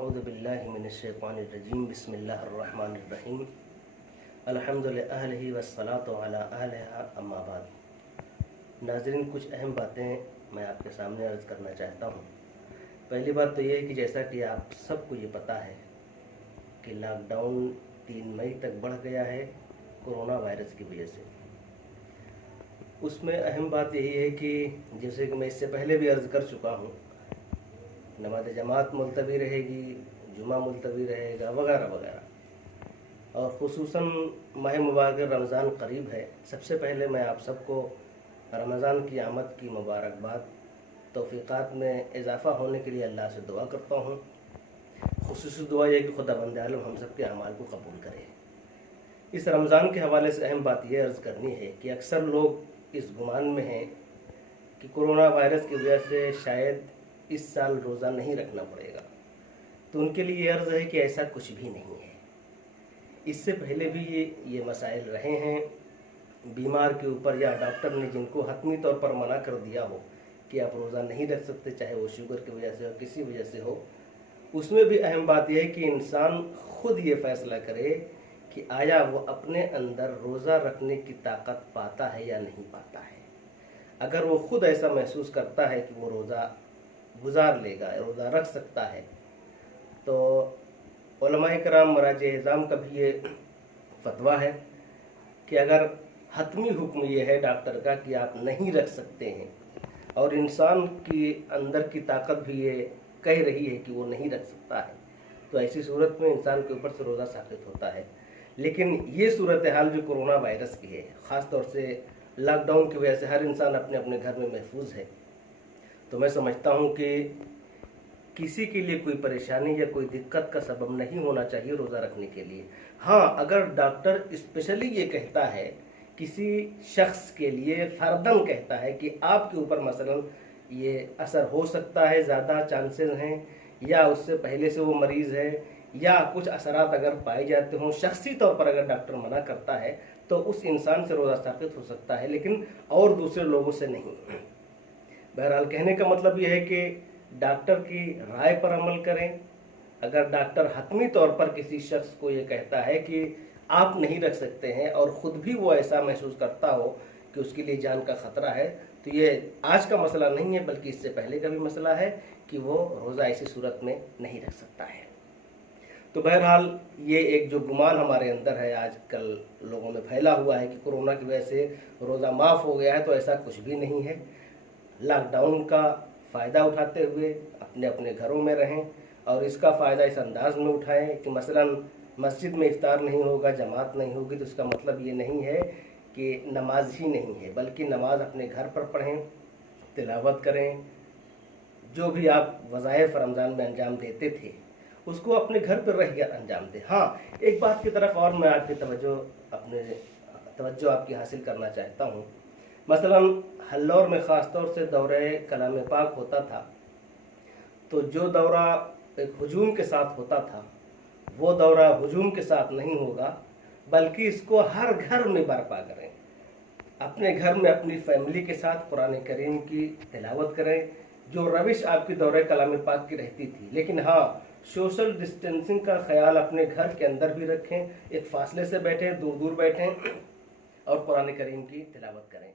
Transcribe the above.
अऊज़ु बिल्लाहि मिनश्शैतानिर्रजीम बिस्मिल्लाहिर्रहमानिर्रहीम अल्हम्दुलिल्लाहि अहलिही वस्सलातु अला अहलिहा अम्मा बाद। नाज़रीन, कुछ अहम बातें मैं आपके सामने अर्ज़ करना चाहता हूँ। पहली बात तो ये है कि जैसा कि आप सबको ये पता है कि लॉकडाउन 3 मई तक बढ़ गया है कोरोना वायरस की वजह से। उसमें अहम बात यही है कि जैसे कि मैं इससे पहले भी अर्ज़ कर चुका हूँ, नमाज जमात मुलतवी रहेगी, जुमा मुलतवी रहेगा वगैरह वगैरह। और ख़ुसूसन माह मुबारक रमज़ान करीब है। सबसे पहले मैं आप सबको रमज़ान की आमद की मुबारकबाद, तौफ़ीक़ात में इजाफ़ा होने के लिए अल्लाह से दुआ करता हूँ। ख़ुसूसी दुआ यह कि खुदाबंद आलम हम सब के अमाल को कबूल करे। इस रमज़ान के हवाले से अहम बात यह अर्ज़ करनी है कि अक्सर लोग इस गुमान में हैं कि कोरोना वायरस की वजह से शायद इस साल रोज़ा नहीं रखना पड़ेगा। तो उनके लिए अर्ज़ है कि ऐसा कुछ भी नहीं है। इससे पहले भी ये मसाइल रहे हैं। बीमार के ऊपर या डॉक्टर ने जिनको हतमी तौर पर मना कर दिया हो कि आप रोज़ा नहीं रख सकते, चाहे वो शुगर की वजह से हो, किसी वजह से हो, उसमें भी अहम बात यह है कि इंसान खुद ये फ़ैसला करे कि आया वो अपने अंदर रोज़ा रखने की ताकत पाता है या नहीं पाता है। अगर वो खुद ऐसा महसूस करता है कि वो रोज़ा गुजार लेगा, रोज़ा रख सकता है, तो उलमाए किराम मराजे इज़ाम का भी ये फतवा है कि अगर हतमी हुक्म ये है डॉक्टर का कि आप नहीं रख सकते हैं और इंसान की अंदर की ताकत भी ये कह रही है कि वो नहीं रख सकता है, तो ऐसी सूरत में इंसान के ऊपर से रोज़ा साबित होता है। लेकिन ये सूरत हाल जो कोरोना वायरस की है, ख़ास तौर से लॉकडाउन की वजह से हर इंसान अपने अपने घर में महफूज है, तो मैं समझता हूँ कि किसी के लिए कोई परेशानी या कोई दिक्कत का सबब नहीं होना चाहिए रोज़ा रखने के लिए। हाँ, अगर डॉक्टर स्पेशली ये कहता है, किसी शख्स के लिए फर्दन कहता है कि आपके ऊपर मसलन ये असर हो सकता है, ज़्यादा चांसेस हैं, या उससे पहले से वो मरीज़ है, या कुछ असरात अगर पाए जाते हों, शख्सी तौर पर अगर डॉक्टर मना करता है तो उस इंसान से रोज़ा साबित हो सकता है, लेकिन और दूसरे लोगों से नहीं। बहरहाल कहने का मतलब यह है कि डॉक्टर की राय पर अमल करें। अगर डॉक्टर हतमी तौर पर किसी शख्स को ये कहता है कि आप नहीं रख सकते हैं और ख़ुद भी वो ऐसा महसूस करता हो कि उसके लिए जान का ख़तरा है, तो ये आज का मसला नहीं है बल्कि इससे पहले का भी मसला है कि वो रोज़ा ऐसी सूरत में नहीं रख सकता है। तो बहरहाल ये एक जो गुमान हमारे अंदर है आजकल लोगों में फैला हुआ है कि कोरोना की वजह से रोज़ा माफ़ हो गया है, तो ऐसा कुछ भी नहीं है। लॉकडाउन का फ़ायदा उठाते हुए अपने अपने घरों में रहें और इसका फ़ायदा इस अंदाज में उठाएं कि मसलन मस्जिद में इफ्तार नहीं होगा, जमात नहीं होगी, तो इसका मतलब ये नहीं है कि नमाज ही नहीं है, बल्कि नमाज अपने घर पर पढ़ें, तिलावत करें। जो भी आप वज़ाइफ रमज़ान में अंजाम देते थे उसको अपने घर पर रह कर अंजाम दें। हाँ, एक बात की तरफ और मैं आपकी तवज्जो आपकी हासिल करना चाहता हूँ। मसलन हल्लौर में ख़ास तौर से दौरे कलाम पाक होता था, तो जो दौरा एक हुजूम के साथ होता था वो दौरा हुजूम के साथ नहीं होगा, बल्कि इसको हर घर में बर्पा करें। अपने घर में अपनी फैमिली के साथ कुरान करीम की तिलावत करें, जो रविश आपकी दौरे कलाम पाक की रहती थी। लेकिन हाँ, सोशल डिस्टेंसिंग का ख्याल अपने घर के अंदर भी रखें, एक फासले से बैठें, दूर दूर बैठें और कुरान करीम की तिलावत करें।